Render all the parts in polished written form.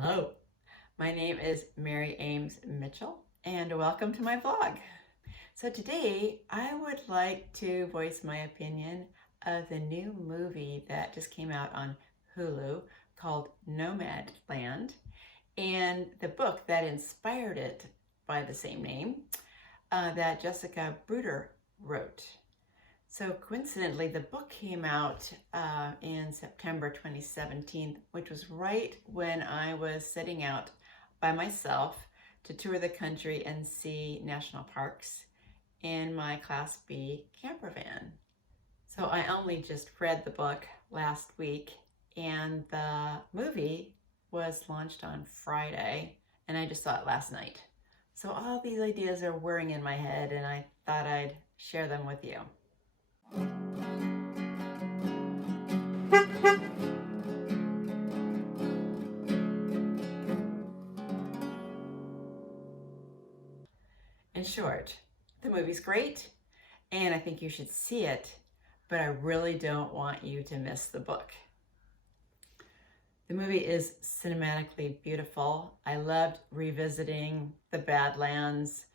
Hello, my name is Mary Ames Mitchell, and welcome to my vlog. So today I would like to voice my opinion of the new movie that just came out on Hulu called Nomadland, and the book that inspired it by the same name that Jessica Bruder wrote. So coincidentally, the book came out in September 2017, which was right when I was setting out by myself to tour the country and see national parks in my Class B camper van. So I only just read the book last week, and the movie was launched on Friday, and I just saw it last night. So all these ideas are whirring in my head, and I thought I'd share them with you. In short, the movie's great, and I think you should see it, but I really don't want you to miss the book. The movie is cinematically beautiful. I loved revisiting the Badlands,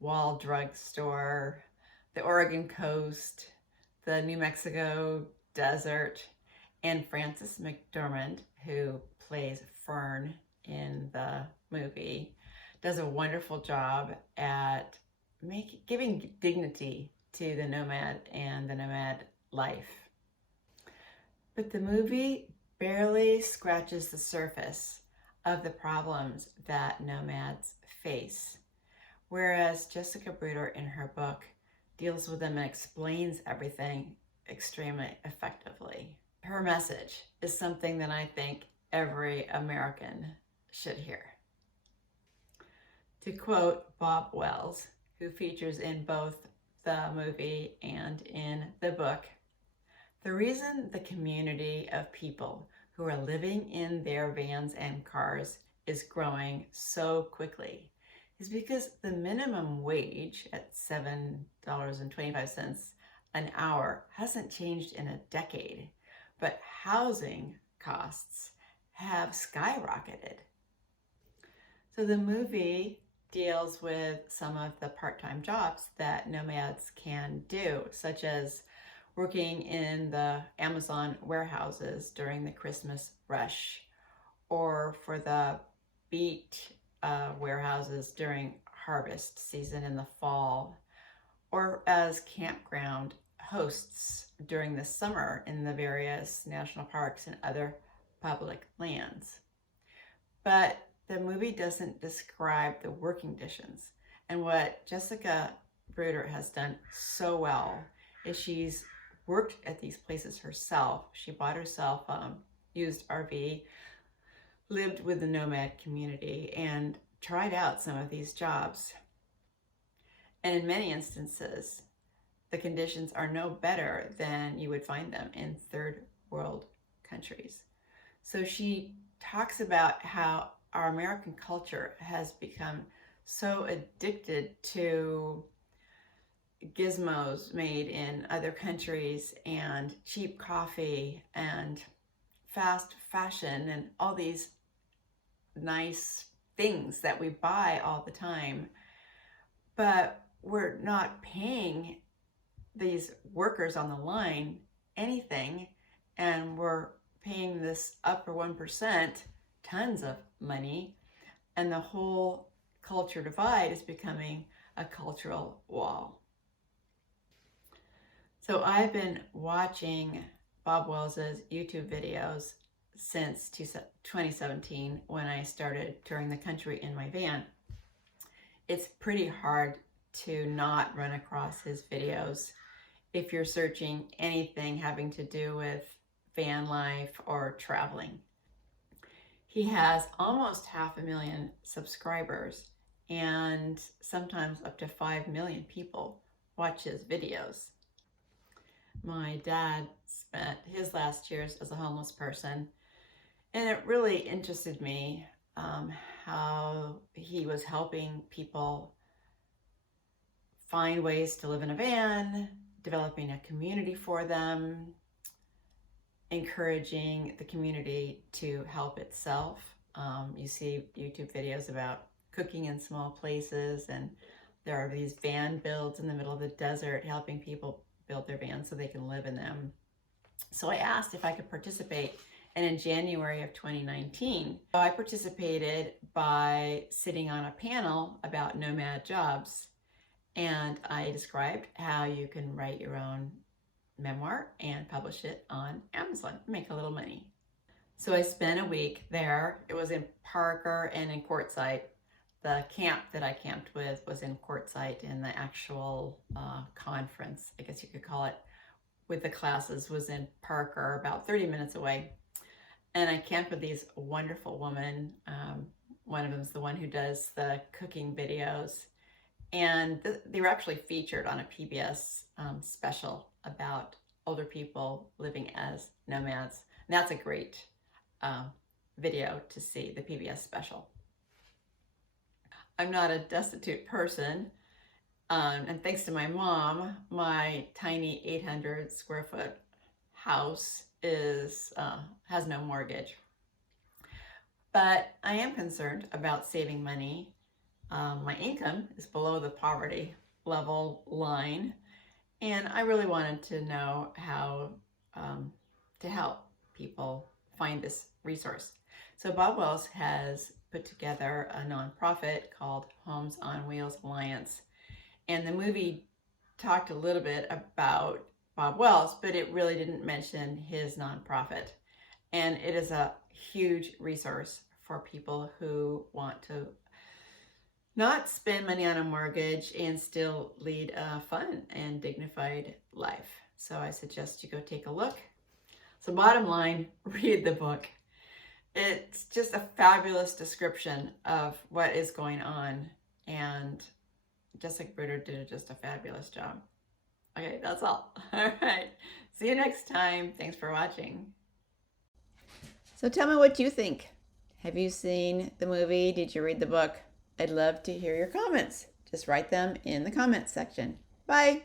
Wall Drug Store, the Oregon coast, the New Mexico desert, and Frances McDormand, who plays Fern in the movie, does a wonderful job at giving dignity to the nomad and the nomad life. But the movie barely scratches the surface of the problems that nomads face, whereas Jessica Bruder in her book deals with them and explains everything extremely effectively. Her message is something that I think every American should hear. To quote Bob Wells, who features in both the movie and in the book, "The reason the community of people who are living in their vans and cars is growing so quickly is because the minimum wage at $7.25 an hour hasn't changed in a decade, but housing costs have skyrocketed." So the movie deals with some of the part-time jobs that nomads can do, such as working in the Amazon warehouses during the Christmas rush, or for the beet warehouses during harvest season in the fall, or as campground hosts during the summer in the various national parks and other public lands. But the movie doesn't describe the working conditions. And what Jessica Bruder has done so well is she's worked at these places herself. She bought herself a used RV, lived with the nomad community, and tried out some of these jobs. And in many instances, the conditions are no better than you would find them in third world countries. So she talks about how our American culture has become so addicted to gizmos made in other countries and cheap coffee and fast fashion and all these nice things that we buy all the time. But we're not paying these workers on the line anything, and we're paying this upper 1% tons of money, and the whole culture divide is becoming a cultural wall. So I've been watching Bob Wells's YouTube videos since 2017 when I started touring the country in my van. It's pretty hard to not run across his videos if you're searching anything having to do with van life or traveling. He has almost 500,000 subscribers, and sometimes up to 5 million people watch his videos. My dad spent his last years as a homeless person, and it really interested me how he was helping people find ways to live in a van, developing a community for them, encouraging the community to help itself, You see YouTube videos about cooking in small places, and there are these van builds in the middle of the desert helping people build their vans so they can live in them. So I asked if I could participate, and in January of 2019, I participated by sitting on a panel about nomad jobs, and I described how you can write your own memoir and publish it on Amazon, make a little money. So I spent a week there. It was in Parker and in Quartzsite. The camp that I camped with was in Quartzsite, and the actual conference, I guess you could call it, with the classes was in Parker, about 30 minutes away. And I camped with these wonderful women. One of them is the one who does the cooking videos. And they were actually featured on a PBS special about older people living as nomads. And that's a great video to see, the PBS special. I'm not a destitute person. And thanks to my mom, my tiny 800 square foot house has no mortgage. But I am concerned about saving money. My income is below the poverty level line, and I really wanted to know how to help people find this resource. So Bob Wells has put together a nonprofit called Homes on Wheels Alliance. And the movie talked a little bit about Bob Wells, but it really didn't mention his nonprofit. And it is a huge resource for people who want to not spend money on a mortgage and still lead a fun and dignified life. So I suggest you go take a look. So bottom line, read the book. It's just a fabulous description of what is going on, and Jessica Bruder did just a fabulous job. Okay, that's all. All right. See you next time. Thanks for watching. So tell me what you think. Have you seen the movie? Did you read the book? I'd love to hear your comments. Just write them in the comments section. Bye.